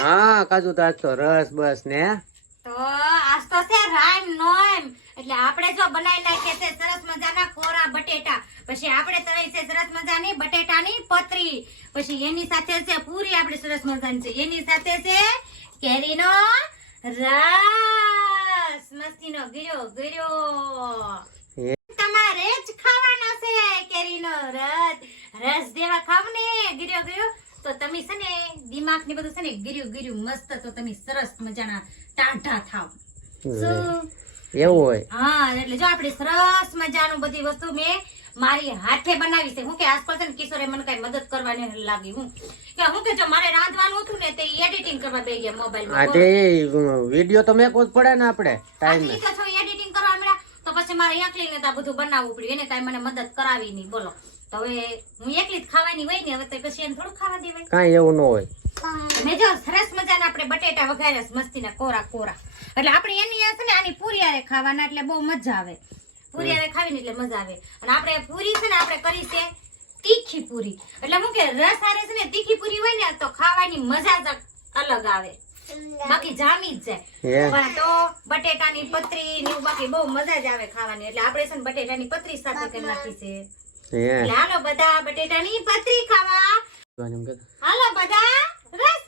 હા કાજુ તો આજ તો રસ બસ ને તો આજ તો છે રામ નોમ એટલે આપણે જો બનાવી નાખીએ છે સરસ મજાના કોરા બટેટા, પછી આપણે તળાઈ છે સરસ મજાની બટેટાની પતરી, પછી એની સાથે છે પૂરી આપણે સરસ મજાની છે, એની સાથે છે કેરીનો રસ મસ્તીનો ગીર્યો તમારે જ ખાવાનો છે કેરીનો રસ જેવા ખાવ ને ગીર્યો તો તમે છે ને દિમાગ ને બધું છે ને ગીર્યું મસ્ત, તો તમે સરસ મજાના ટાઢા થાવ. એવું હોય. હા એટલે જો આપણે સરસ મજાનું બધી વસ્તુ મેં મારી હાથે બનાવી છે. હું કે આસપાસ ને કિશોરે મને કઈ મદદ કરવાની લાગી. હું કે જો મારે રાંધવાનું હતું ને તે એડિટિંગ કરવા બેસી ગયા મોબાઈલમાં. આજે વિડિયો તો મેકવો જ પડે ને આપણે ટાઈમ ને. તો છો એડિટિંગ કરવા મળ્યા તો પછી મારે એકલીને તો બધું બનાવવું પડ્યું, એને કઈ મને મદદ કરાવી નહીં. બોલો તો હવે હું એકલી જ ખાવાની હોય ને, હવે તો પછી એને થોડું ખાવા દેવાય. કાંઈ એવું ન હોય. મેં જો સરસ મજાના આપણે બટેટા વઘાર્યા મસ્તીના કોરા એટલે આપણે એની છે ને આની પૂરી આરે ખાવાના એટલે બહુ મજા આવે. પૂરી આરે ખાવીને એટલે મજા આવે. અને આપણે પૂરી છે ને આપણે કરી છે તીખી પૂરી, એટલે હું કે રસ આરે છે ને તીખી પૂરી હોય ને તો ખાવાની મજા જ અલગ આવે, બાકી જામી જ જાય. તો બટેટાની પતરી ને બાકી બહુ મજા જ આવે ખાવાની, એટલે આપણે છે ને બટેટાની પતરી સાથે કરી નાખી છે. હાલો બધા બટેટાની પતરી ખાવા, હાલો બધા રસ